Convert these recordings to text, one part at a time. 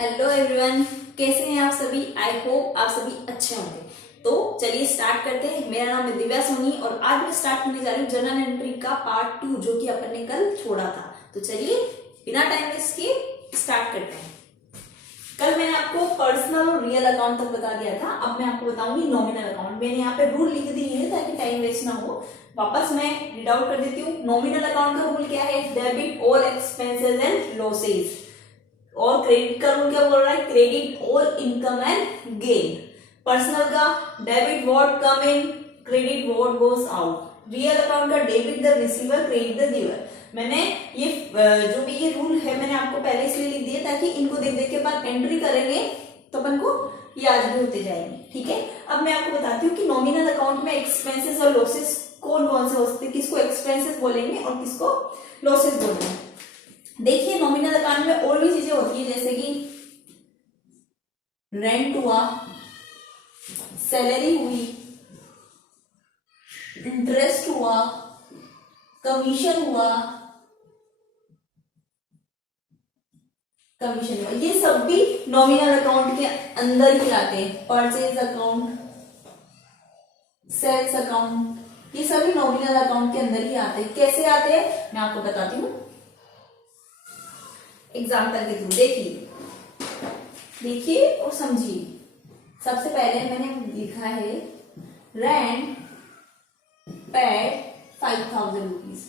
Hello everyone, कैसे हैं आप सभी। आई होप आप सभी अच्छे होंगे। तो चलिए स्टार्ट करते हैं। मेरा नाम है दिव्या सोनी और आज मैं स्टार्ट करने जा रही हूँ जर्नल एंट्री का पार्ट 2 जो कि अपन ने कल छोड़ा था। तो चलिए बिना टाइम वेस्ट किए स्टार्ट करते हैं। कल मैंने आपको पर्सनल और रियल अकाउंट तक बता दिया था। अब मैं आपको बताऊंगी नॉमिनल अकाउंट। मैंने यहाँ पे रूल लिख दिए हैं ताकि टाइम वेस्ट ना हो। वापस मैं रीड आउट कर देती हूँ। नॉमिनल अकाउंट का रूल क्या है? Debit all expenses and losses. और क्रेडिट का रूल क्या बोल रहा है? Credit all income and gain. Personal का debit what come in, credit what goes out. Real account का debit the receiver, credit the giver. मैंने ये जो भी ये रूल है मैंने आपको पहले इसलिए लिख दिए ताकि इनको देख देख के बाद एंट्री करेंगे तो अपन को याद भी होते जाएंगे। ठीक है, अब मैं आपको बताती हूँ कि नॉमिनल अकाउंट में एक्सपेंसेस और लॉसेस कौन कौन से हो सकते हैं। किसको एक्सपेंसेस बोलेंगे और किसको लॉसेस बोलेंगे। देखिए नॉमिनल अकाउंट में और भी चीजें होती है जैसे कि रेंट हुआ, सैलरी हुई, इंटरेस्ट हुआ, कमीशन हुआ, ये सब भी नॉमिनल अकाउंट के अंदर ही आते हैं। परचेज अकाउंट, सेल्स अकाउंट, ये सभी नॉमिनल अकाउंट के अंदर ही आते हैं। कैसे आते हैं मैं आपको बताती हूँ एग्जाम्पल के थ्रू। देखिए और समझिए। सबसे पहले मैंने लिखा है रेंट पेड 5000 रुपीज।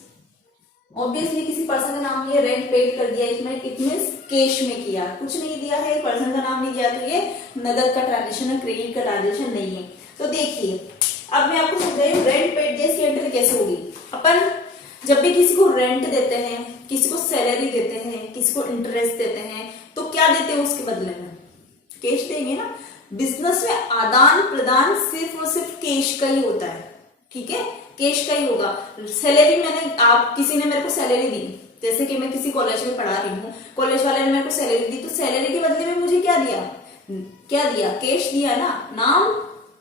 ऑब्वियसली किसी पर्सन का नाम लिया, रेंट पेड कर दिया, इट मीन्स कैश में किया, कुछ नहीं दिया है, पर्सन का नाम नहीं दिया, तो ये नगद का ट्रांजेक्शन है, क्रेडिट का ट्रांजेक्शन नहीं है। तो देखिए अब मैं आपको समझाई रेंट पेड इसकी एंट्री कैसे होगी। अपन जब भी किसी को रेंट देते हैं, किसी को सैलरी देते हैं, किसी को इंटरेस्ट देते हैं, तो क्या देते हैं उसके बदले में? कैश देंगे ना। बिजनेस में आदान प्रदान सिर्फ और सिर्फ कैश का ही होता है। ठीक है, कैश का ही होगा। सैलरी किसी ने मेरे को सैलरी दी, जैसे कि मैं किसी कॉलेज में पढ़ा रही हूँ, कॉलेज वाले ने मेरे को सैलरी दी, तो सैलरी के बदले में मुझे क्या दिया? कैश दिया ना। नाम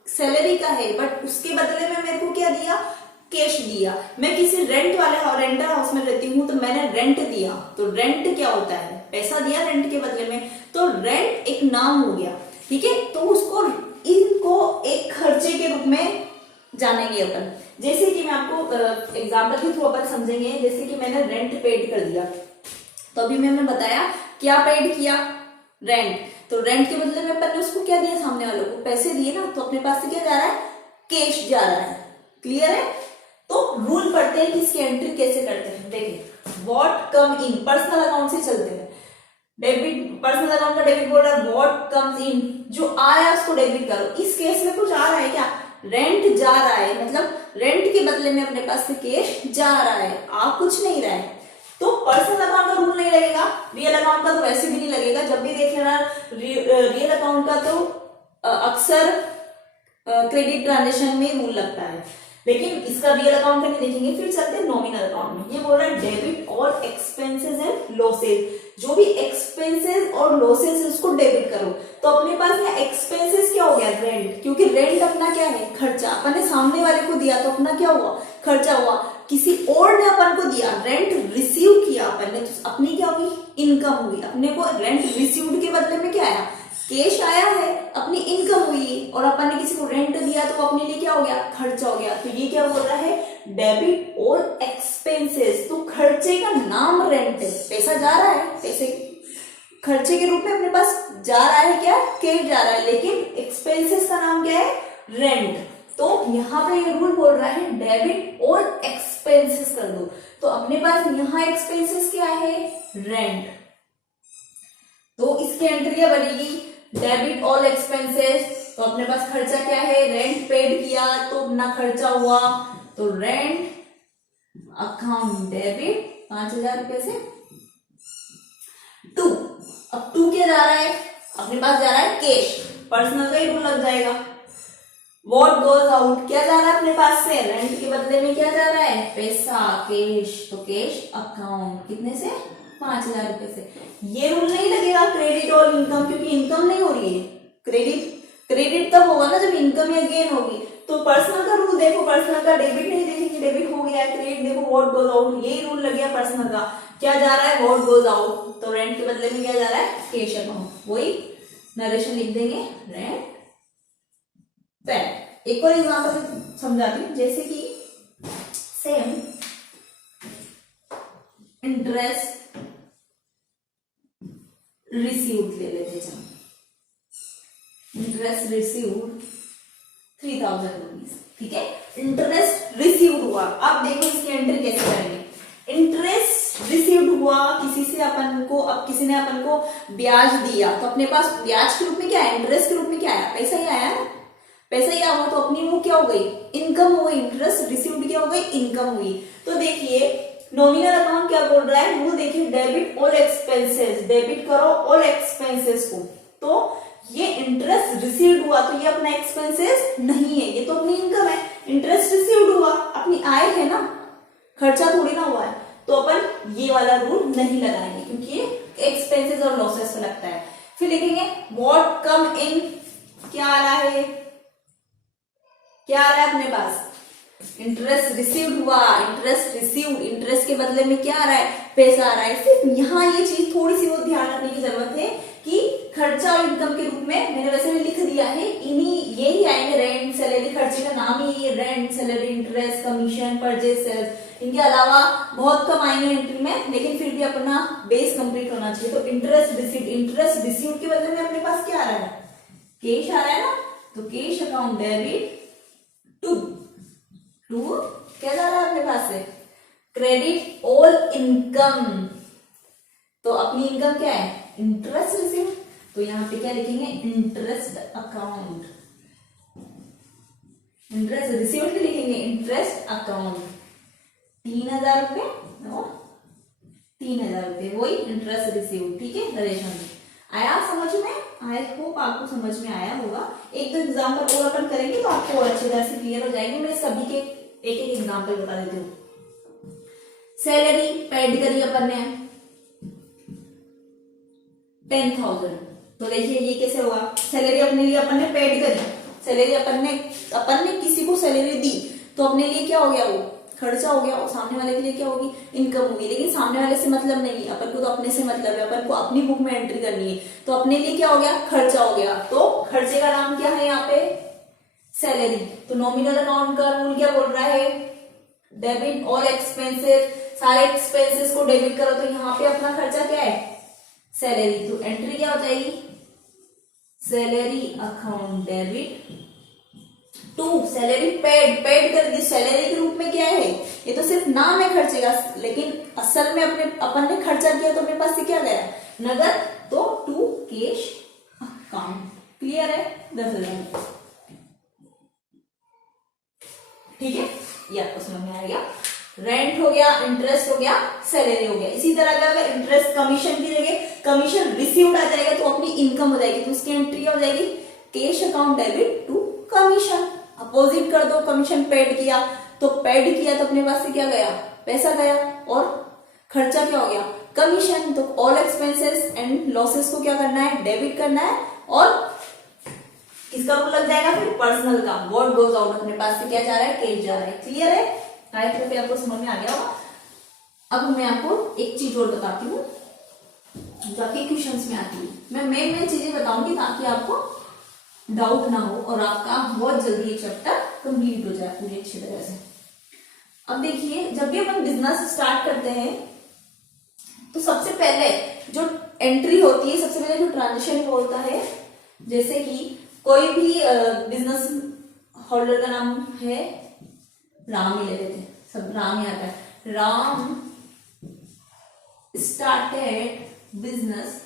सैलरी का है बट उसके बदले में मेरे को क्या दिया? कैश दिया। मैं किसी रेंटर हाउस में रहती हूँ तो मैंने रेंट दिया, तो रेंट क्या होता है? पैसा दिया रेंट के बदले में, तो रेंट एक नाम हो गया। ठीक है, तो इनको एक खर्चे के रूप में जानेंगे अपन। जैसे कि मैं आपको एग्जांपल के थ्रू अपन समझेंगे। जैसे कि मैंने रेंट पेड कर दिया, तो अभी मैंने बताया क्या पेड किया? रेंट। तो रेंट के बदले में अपन ने उसको क्या दिया? सामने वालों को पैसे दिए ना, तो अपने पास से क्या जा रहा है? कैश जा रहा है। क्लियर है? तो रूल पढ़ते हैं कि इसकी एंट्री कैसे करते हैं। देखिए what come in, personal account से चलते हैं। डेबिट, पर्सनल अकाउंट का डेबिट बोल रहा है व्हाट कम्स इन, जो आया उसको डेबिट करो। इस केस में कुछ आ रहा है क्या? रेंट जा रहा है, मतलब रेंट के बदले में अपने पास से कैश जा रहा है, आ कुछ नहीं रहा है। तो पर्सनल अकाउंट का रूल नहीं लगेगा। रियल अकाउंट का तो वैसे भी नहीं लगेगा। जब भी देख लेना रियल अकाउंट का तो अक्सर क्रेडिट ट्रांजेक्शन में रूल लगता है, लेकिन इसका रियल अकाउंट का नहीं देखेंगे। फिर चलते हैं नॉमिनल अकाउंट में। ये बोल रहा है debit all expenses and losses. जो भी एक्सपेंसेस और लॉसेज है उसको डेबिट करो। तो अपने पास यहाँ एक्सपेंसेस क्या हो गया? रेंट, क्योंकि रेंट अपना क्या है? खर्चा। अपन ने सामने वाले को दिया तो अपना क्या हुआ? खर्चा हुआ। किसी और ने अपन को दिया, रेंट रिसीव किया अपन ने, तो अपनी क्या हुई? इनकम हुई। अपने को रेंट रिसीव्ड के बदले में क्या आया? कैश आया है, अपनी इनकम हुई। और अपन ने किसी को रेंट दिया तो अपने लिए क्या हो गया? खर्चा हो गया। तो ये क्या बोल रहा है? Debit all expenses. तो खर्चे का नाम रेंट है, पैसा जा रहा है, पैसे खर्चे के रूप में अपने पास जा रहा है, क्या? कैश जा रहा है, लेकिन एक्सपेंसेस का नाम क्या है? रेंट। तो यहाँ पे ये रूल बोल रहा है डेबिट ऑल एक्सपेंसेस कर दो। तो अपने पास यहाँ एक्सपेंसेस क्या है? रेंट। तो इसकी एंट्री क्या बनेगी? Debit all expenses. तो अपने पास खर्चा क्या है? रेंट पेड किया तो ना खर्चा हुआ, तो रेंट अकाउंट डेबिट 5000 रुपए से टू। अब टू क्या जा रहा है? अपने पास जा रहा है कैश। पर्सनल का ही रूल लग जाएगा। व्हाट गोज आउट, क्या जा रहा है अपने पास से? रेंट के बदले में क्या जा रहा है? पैसा, कैश। तो कैश अकाउंट कितने से? 5000 रुपए से। ये रूल नहीं लगेगा क्रेडिट और इनकम, क्योंकि इनकम नहीं हो रही है। क्रेडिट तब होगा ना जब इनकम या गेन होगी। तो पर्सनल का रूल देखो, पर्सनल का डेबिट नहीं देखेंगे, डेबिट हो गया है, क्रेडिट देखो व्हाट गोज आउट, यही रूल लग गया पर्सनल का, क्या जा रहा है व्हाट गोज आउट, तो रेंट के बदले में क्या जा रहा है कैश अकाउंट, वही नरेशन लिख देंगे रेंट पेड। एक और एग्जांपल समझाती हूँ, जैसे कि सेम इंटरेस्ट रिसीव्ड ले लेते हैं, इंटरेस्ट रिसीव्ड 3000 रुपीज, ठीक है, इंटरेस्ट रिसीव्ड हुआ। अब देखो इसकी एंट्री कैसे करेंगे। इंटरेस्ट रिसीव्ड हुआ किसी से अपन को, अब किसी ने अपन को ब्याज दिया, तो अपने पास ब्याज के रूप में क्या है, इंटरेस्ट के रूप में क्या आया, पैसा ही आया ना, पैसा ही आया, तो अपनी वो क्या हो गई, इनकम हो गई, इंटरेस्ट रिसीव्ड क्या हो गई, इनकम हुई। तो देखिए नॉमिनल अकाउंट क्या बोल रहा है, वो देखिए डेबिट ऑल एक्सपेंसेस, डेबिट करो ऑल एक्सपेंसेस को, तो ये इंटरेस्ट रिसीव्ड हुआ, तो ये अपना एक्सपेंसेस नहीं है, ये तो अपनी इनकम है, इंटरेस्ट रिसीव्ड हुआ अपनी आय है ना, खर्चा थोड़ी ना हुआ है, तो अपन ये वाला रूल नहीं लगाएंगे क्योंकि ये एक्सपेंसेस और लॉसेस पे लगता है। फिर लिखेंगे व्हाट कम इन, क्या आ रहा है, क्या आ रहा है अपने पास, इंटरेस्ट रिसीव्ड हुआ, इंटरेस्ट रिसीव्ड, इंटरेस्ट के बदले में क्या आ रहा है, पैसा आ रहा है। सिर्फ यहाँ ये चीज थोड़ी सी वो ध्यान रखने की जरूरत है कि खर्चा और इनकम के रूप में मैंने वैसे भी लिख दिया है, इन्हीं यही आएंगे, रेंट सैलरी, खर्चे का नाम ही ये rent salary interest commission purchase sales, इनके अलावा बहुत कम आएंगे एंट्री में, लेकिन फिर भी अपना बेस कंप्लीट होना चाहिए। तो इंटरेस्ट रिसीव्ड, इंटरेस्ट रिसीव्ड के बदले में अपने पास क्या आ रहा है, कैश आ रहा है ना, तो कैश अकाउंट डेबिट टू क्या जा रहा है अपने पास से, क्रेडिट ऑल इनकम, तो अपनी इनकम क्या है, इंटरेस्ट रिसीव्ड, तो यहां पे क्या लिखेंगे, इंटरेस्ट अकाउंट, इंटरेस्ट रिसीव्ड भी लिखेंगे इंटरेस्ट अकाउंट, 3000 रुपए और 3000 रुपए, वही इंटरेस्ट रिसीव्ड, ठीक है नरेशन में आया समझ में, आई होप आपको समझ में आया होगा। एक दो एग्जाम्पल और अपन करेंगे तो आपको और अच्छी तरह से क्लियर हो जाएंगे। मैं सभी के एक एक एग्जाम्पल बता देती हूँ। सैलरी पेड करी अपन ने 10,000, तो देखिए ये कैसे होगा, सैलरी अपने लिए अपन ने पेड करी, सैलरी अपन ने किसी को सैलरी दी, तो अपने लिए क्या हो गया, वो खर्चा हो गया, और सामने वाले के लिए क्या होगी, इनकम होगी, लेकिन सामने वाले से मतलब नहीं, अपन को तो अपने से मतलब है, अपन को अपनी बुक में एंट्री करनी है, तो अपने लिए क्या हो गया, खर्चा हो गया, तो खर्चे का नाम क्या है यहाँ पे, सैलरी। तो नॉमिनल अकाउंट का रूल क्या बोल रहा है, डेबिट ऑल एक्सपेंसेस, सारे एक्सपेंसेस को डेबिट करो, तो यहाँ पे अपना खर्चा क्या है, सैलरी, तो एंट्री क्या हो जाएगी, salary account debit to salary paid कर दी, सैलरी के रूप में क्या है, ये तो सिर्फ नाम है खर्चे का, लेकिन असल में अपन ने खर्चा किया, तो अपने पास से क्या गया, नगद, तो टू कैश अकाउंट, क्लियर है, 10,000, ठीक है, ये आपको समझ में आ गया। रेंट हो गया, इंटरेस्ट हो गया, सैलरी हो गया। इसी तरह का अगर इंटरेस्ट कमीशन की जगह कमीशन रिसीव्ड आ जाएगा तो अपनी इनकम हो जाएगी, तो उसकी एंट्री हो जाएगी cash account debit to commission, opposite कर दो, कमीशन पेड किया, तो पेड किया तो अपने पास से क्या गया, पैसा गया, और खर्चा क्या हो गया, कमीशन, तो ऑल एक्सपेंसेस एंड लॉसेस को क्या करना है, डेबिट करना है, और किसका रूल लग जाएगा फिर, पर्सनल का, व्हाट गोज आउट, अपने पास से क्या जा रहा है, कैश जा रहा है, क्लियर है, आई होप आपको समझ में आ गया होगा। अब मैं आपको एक चीज और बताती हूँ जो आपके क्वेश्चंस में आती है, मैं मेन चीजें बताऊंगी ताकि आपको डाउट ना हो और आपका बहुत जल्दी ये चैप्टर कंप्लीट हो जाए पूरी अच्छी तरह से। अब देखिए, जब भी अपन बिजनेस स्टार्ट करते हैं तो सबसे पहले जो एंट्री होती है, सबसे पहले जो ट्रांजेक्शन होता है, जैसे कि कोई भी बिजनेस होल्डर का नाम है राम ही ले लेते हैं, सब राम ही आता है, Ram started business,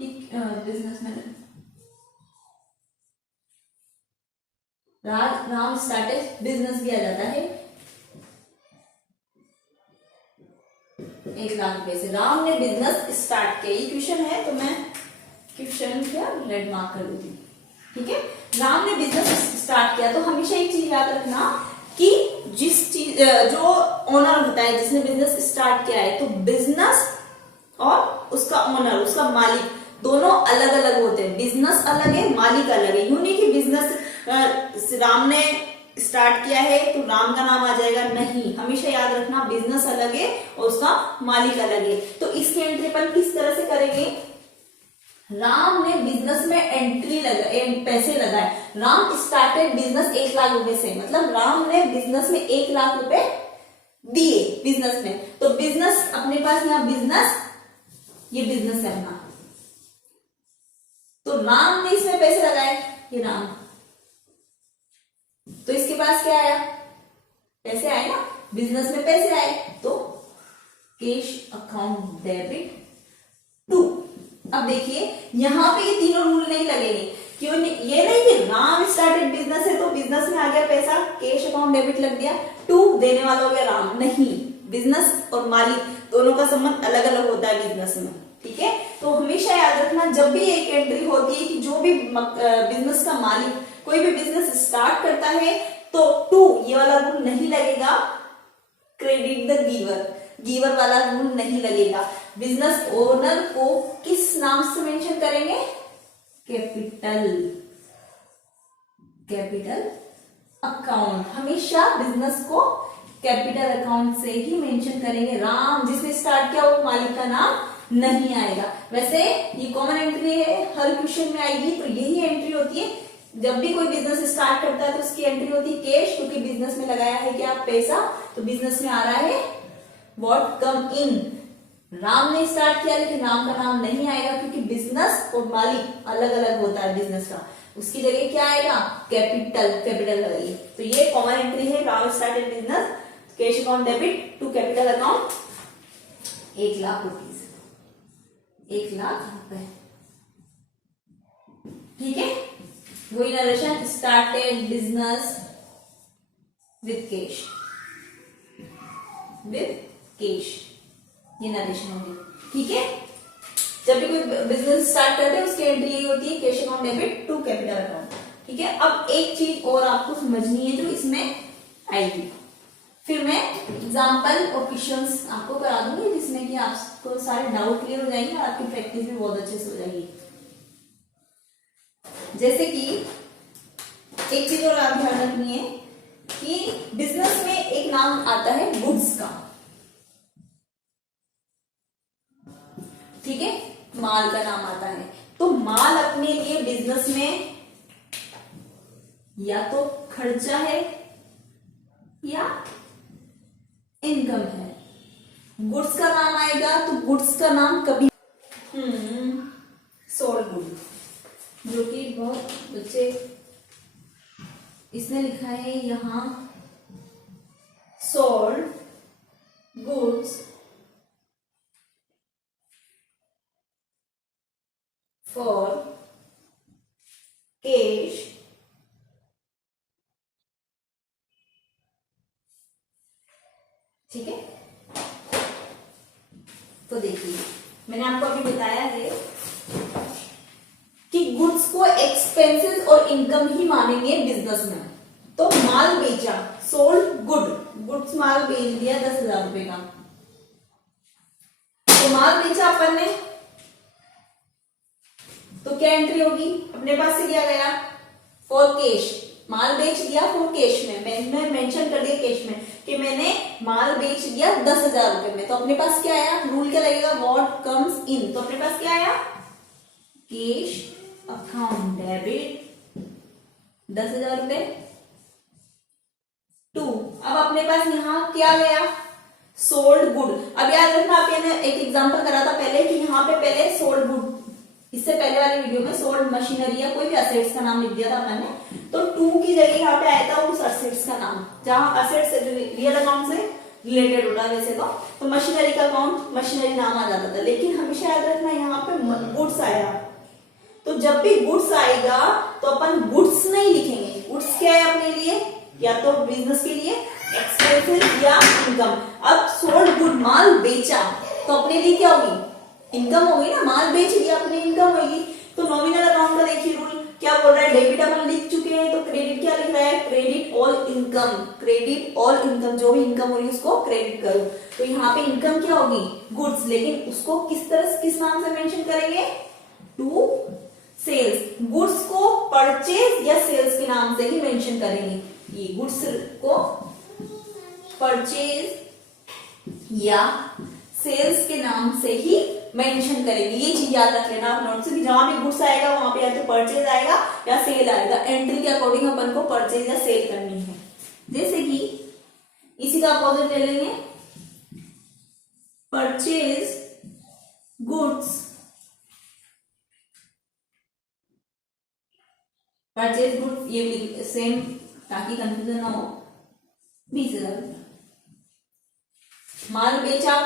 businessman Ram started business भी आ जाता है 1,00,000 रुपए से, राम ने बिजनेस स्टार्ट किया, ये क्वेश्चन है तो मैं क्वेश्चन क्या रेड मार्क कर देती हूँ, ठीक है। राम ने बिजनेस स्टार्ट किया, तो हमेशा एक चीज याद रखना कि जिस चीज जो ओनर होता है, जिसने बिजनेस स्टार्ट किया है, तो बिजनेस और उसका ओनर, उसका मालिक दोनों अलग अलग होते हैं, बिजनेस अलग है, मालिक अलग है, यूं नहीं कि बिजनेस राम ने स्टार्ट किया है तो राम का नाम आ जाएगा, नहीं, हमेशा याद रखना बिजनेस अलग है और उसका मालिक अलग है। तो इसकी एंट्री अपन किस तरह से करेंगे, राम ने बिजनेस में एंट्री पैसे लगाए, राम स्टार्टेड बिजनेस 1 लाख रुपए से, मतलब राम ने बिजनेस में 1 लाख रुपए दिए बिजनेस में। तो बिजनेस अपने पास यहाँ बिजनेस, ये बिजनेस है अपना, तो राम ने इसमें पैसे लगाए, ये राम, तो इसके पास क्या आया, पैसे आए ना, बिजनेस में पैसे आए, तो कैश अकाउंट डेबिट टू। अब देखिए यहां पे ये तीनों रूल नहीं लगेंगे, क्यों नहीं, ये नहीं कि राम स्टार्टेड बिजनेस है तो बिजनेस में आ गया पैसा, कैश अकाउंट डेबिट लग गया, टू देने वाला हो गया राम, नहीं, बिजनेस और मालिक दोनों का संबंध अलग अलग होता है बिजनेस में, ठीक है। तो हमेशा याद रखना जब भी एक एंट्री होती है कि जो भी बिजनेस का मालिक कोई भी बिजनेस स्टार्ट करता है तो टू ये वाला रूल नहीं लगेगा, क्रेडिट द गिवर, गिवर वाला रूल नहीं लगेगा। बिजनेस ओनर को किस नाम से मेंशन करेंगे, कैपिटल, कैपिटल अकाउंट, हमेशा बिजनेस को कैपिटल अकाउंट से ही मेंशन करेंगे। राम जिसने स्टार्ट किया वो मालिक का नाम नहीं आएगा। वैसे ये कॉमन एंट्री है, हर क्वेश्चन में आएगी, तो यही एंट्री होती है जब भी कोई बिजनेस स्टार्ट करता है तो उसकी एंट्री होती है कैश, क्योंकि बिजनेस में लगाया है क्या, पैसा, तो बिजनेस में आ रहा है व्हाट कम इन। राम ने स्टार्ट किया लेकिन राम का नाम नहीं आएगा क्योंकि बिजनेस और मालिक अलग अलग होता है बिजनेस का, उसकी जगह क्या आएगा, कैपिटल, कैपिटल लगाइए। तो ये कॉमन एंट्री है, Ram started business, cash account debit to capital account 1 lakh rupees, 1 lakh रुपए, ठीक है। वही narration, started business with cash, with cash, ये नरेशन होगी, ठीक है। जब भी कोई बिजनेस स्टार्ट करते हैं उसकी एंट्री यही होती है, cash account debit to capital account, ठीक है। अब एक चीज और आपको समझनी है जो इसमें आएगी, फिर मैं एग्जाम्पल और क्वेश्चंस आपको करा दूंगी जिसमें कि आपको सारे डाउट क्लियर हो जाएंगे और आपकी प्रैक्टिस भी बहुत अच्छे से हो जाएगी। जैसे कि एक चीज और आप ध्यान रखनी है कि बिजनेस में एक नाम आता है गुड्स का, ठीक है, माल का नाम आता है। तो माल अपने लिए बिजनेस में या तो खर्चा है या इनकम है। गुड्स का नाम आएगा तो गुड्स का नाम कभी सोल्ड गुड, जो कि बहुत बच्चे, इसने लिखा है यहां सोल्ड गुड्स फॉर कैश ठीक है। तो देखिए मैंने आपको अभी बताया है कि गुड्स को एक्सपेंसेस और इनकम ही मानेंगे बिजनेस में। तो माल बेचा, सोल्ड गुड, गुड्स माल बेच दिया 10,000 रुपए का, तो माल बेचा अपन ने, तो क्या एंट्री होगी, अपने पास से क्या गया, फॉर कैश, माल बेच दिया फॉर कैश में, मैंने मेंशन कर दिया कैश में कि मैंने माल बेच दिया 10,000 रुपए में, तो अपने पास क्या आया, रूल क्या लगेगा, व्हाट कम्स इन, तो अपने पास क्या आया, कैश अकाउंट डेबिट 10,000 रुपए टू, अब अपने पास यहां क्या गया, सोल्ड गुड। अब याद रखना आपने एक एग्जांपल करा था पहले कि यहाँ पे पहले सोल्ड गुड, इससे पहले वाले वीडियो में सोल्ड मशीनरी या कोई भी असेट्स का नाम लिख दिया था मैंने, तो टू की जगह यहाँ पे आया था उस असेट्स का नाम, जहां असेट्स रियल अकाउंट से रिलेटेड होता है वैसे तो मशीनरी का अकाउंट मशीनरी नाम आ जाता था, लेकिन हमेशा याद रखना यहाँ पे गुड्स आया, तो जब भी गुड्स आएगा तो अपन गुड्स नहीं लिखेंगे, गुड्स क्या है अपने लिए, या तो बिजनेस के लिए एक्सपेंसेस या इनकम। अब सोल्ड गुड, माल बेचा, तो अपने लिए क्या होगी, इनकम होगी ना, माल बेच दिया अपनी इनकम होगी। तो नॉमिनल अकाउंट का देखिए रूल क्या बोल रहा है, डेबिट अपन लिख चुके हैं, तो क्रेडिट क्या लिख रहा है, credit all income, credit all income, जो भी इनकम हो रही है उसको क्रेडिट करो। तो यहाँ पे इनकम क्या होगी, गुड्स, लेकिन उसको किस तरह किस नाम से मेंशन करेंगे, टू सेल्स, गुड्स को परचेज या सेल्स के नाम से ही मेंशन करेंगे, ये गुड्स को परचेज या सेल्स के नाम से ही मेंशन करेंगे। ये चीज याद रख लेना आप नोट से, कि जहां भी गुड्स आएगा वहां पे या तो परचेज आएगा या सेल आएगा। एंट्री के अकॉर्डिंग अपन को परचेज या सेल करनी है। जैसे कि इसी का अपोजिट ले लेंगे, परचेज गुड्स, परचेज गुड्स ये सेम ताकि कंफ्यूजन ना हो, 20,000 रुपया। माल बेचा,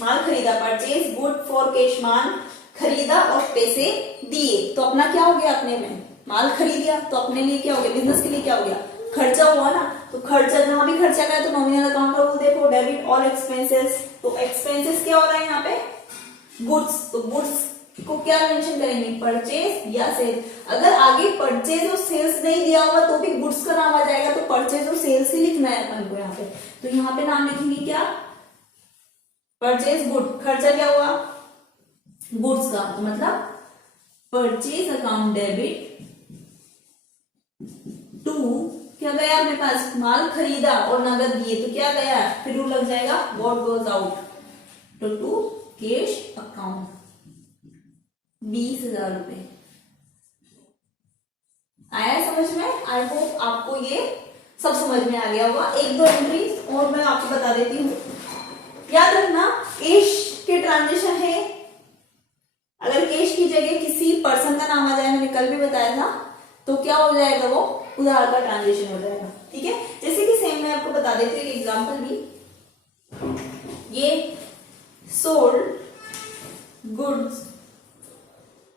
माल खरीदा, परचेज गुड फॉर कैश, माल खरीदा और पैसे दिए। तो अपना क्या हो गया, अपने में माल खरीदिया तो अपने लिए क्या हो गया, बिजनेस के लिए क्या हो गया, खर्चा हुआ ना। तो खर्चा, जहां भी खर्चा गया तो नॉमिनल अकाउंट का रूल देखो, डेबिट ऑल एक्सपेंसेस। तो एक्सपेंसेस क्या हो रहा है यहाँ पे, गुड्स। तो गुड्स को क्या मेंशन करेंगे, परचेज या सेल। अगर आगे परचेज और सेल्स नहीं दिया होगा तो भी गुड्स का नाम आ जाएगा, तो परचेज और सेल्स ही लिखना है अपन को यहाँ पे। तो यहाँ पे नाम लिखेंगे क्या, परचेज गुड, खर्चा क्या हुआ गुड्स का, तो मतलब परचेज अकाउंट डेबिट टू क्या गया अपने पास, माल खरीदा और नगद दिए तो क्या गया, फिर रूल लग जाएगा what goes out to cash account, 20,000 रुपए। आया समझ में? आई होप आपको ये सब समझ में आ गया होगा। एक दो एंट्रीज और मैं आपको बता देती हूँ, याद रखना कैश के ट्रांजेक्शन है, अगर कैश की जगह किसी पर्सन का नाम आ जाए, मैंने कल भी बताया था, तो क्या हो जाएगा, वो उधार का ट्रांजेक्शन हो जाएगा। ठीक है, जैसे कि सेम मैं आपको बता देती हूँ एक एग्जांपल भी, ये सोल्ड गुड्स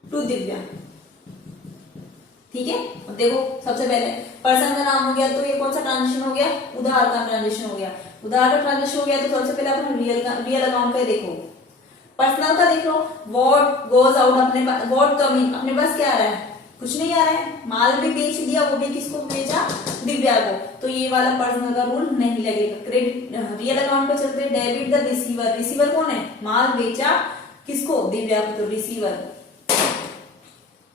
टू दिव्या। ठीक है, अब देखो सबसे पहले पर्सन का नाम हो गया तो ये कौन सा ट्रांजेक्शन हो गया, उधार का ट्रांजेक्शन हो गया। उधार का ट्रांजेक्शन हो गया तो सबसे पहले अपन रियल अकाउंट का देखो, पर्सनल का देख लो, what goes out, what coming, अपने पास क्या आ रहा है, कुछ नहीं आ रहा है, माल भी बेच दिया, वो भी किसको बेचा, दिव्या को, तो ये वाला पर्सनल का रूल नहीं लगेगा। क्रेडिट रियल अकाउंट पे चलते, डेबिट द रिसीवर, रिसीवर कौन है, माल बेचा किसको, दिव्या को, तो रिसीवर।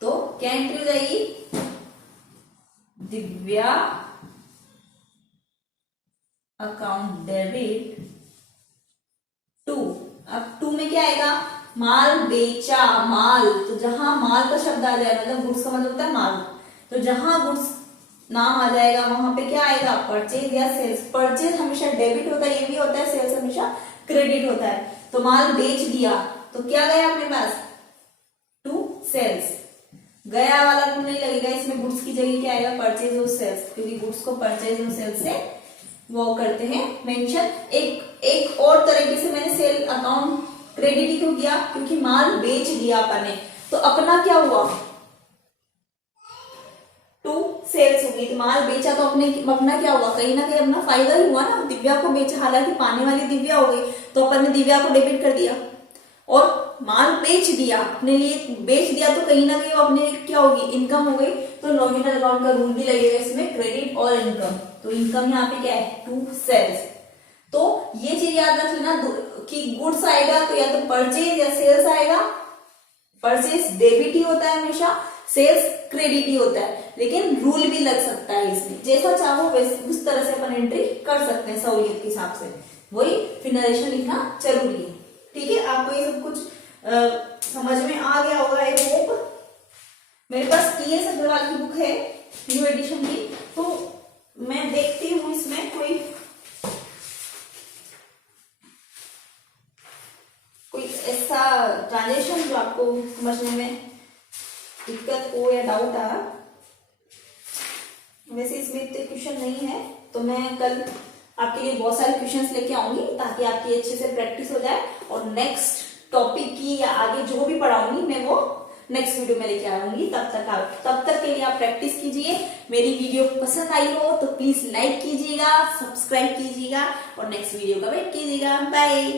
तो क्या एंट्री हो जाएगी, दिव्या अकाउंट डेबिट टू। अब टू में क्या आएगा, माल बेचा, माल, तो जहां माल का शब्द आ जाए, मतलब गुड्स का मतलब होता है माल, तो जहां गुड्स नाम आ जाएगा वहां पे क्या आएगा, परचेज या सेल्स। परचेज हमेशा डेबिट होता है, ये भी होता है, सेल्स हमेशा क्रेडिट होता है। तो माल बेच दिया तो क्या गया अपने पास, टू सेल्स। गया वाला रूल नहीं लगेगा, इसमें गुड्स की जगह क्या आएगा, परचेज और सेल्स, क्योंकि गुड्स को परचेज और सेल्स से वो करते हैं मेंशन। एक और तरीके से मैंने सेल अकाउंट क्रेडिट ही क्यों किया, क्योंकि माल बेच दिया अपन ने, तो अपना क्या हुआ, टू सेल्स होगी, तो माल बेचा तो अपना क्या हुआ, कहीं ना कहीं अपना फायदा ही हुआ ना, दिव्या को बेचा, हालांकि पाने वाली दिव्या हो गई, तो अपन ने दिव्या को डेबिट कर दिया, और माल बेच दिया, अपने लिए बेच दिया, तो कहीं ना कहीं अपने क्या होगी, इनकम हो गई, तो नॉमिनल अकाउंट का रूल भी लगेगा इसमें, क्रेडिट और इनकम। तो इनकम यहाँ पे क्या है, टू सेल्स। तो ये चीज याद रख लेना कि गुड्स आएगा तो या तो परचेज या सेल्स आएगा, परचेज डेबिट ही होता है हमेशा, सेल्स क्रेडिट ही होता है, लेकिन रूल भी लग सकता है इसमें, जैसा चाहो वैसे उस तरह से अपन एंट्री कर सकते हैं सहूलियत के हिसाब से, वही फिर नरेशन लिखना जरूरी है। ठीक है, आपको ये सब कुछ समझ में आ गया होगा आई होप। मेरे पास टीएस अग्रवाल की बुक है न्यू एडिशन की, तो मैं देखती हूँ इसमें कोई ऐसा ट्रांजेक्शन जो आपको समझने में दिक्कत हो या डाउट आ। वैसे इसमें इतने क्वेश्चन नहीं है, तो मैं कल आपके लिए बहुत सारे क्वेश्चंस लेके आऊंगी ताकि आपकी अच्छे से प्रैक्टिस हो जाए, और नेक्स्ट टॉपिक की या आगे जो भी पढ़ाऊंगी मैं वो नेक्स्ट वीडियो में लेके आऊंगी। तब तक के लिए आप प्रैक्टिस कीजिए। मेरी वीडियो पसंद आई हो तो प्लीज लाइक कीजिएगा, सब्सक्राइब कीजिएगा और नेक्स्ट वीडियो का वेट कीजिएगा। बाय।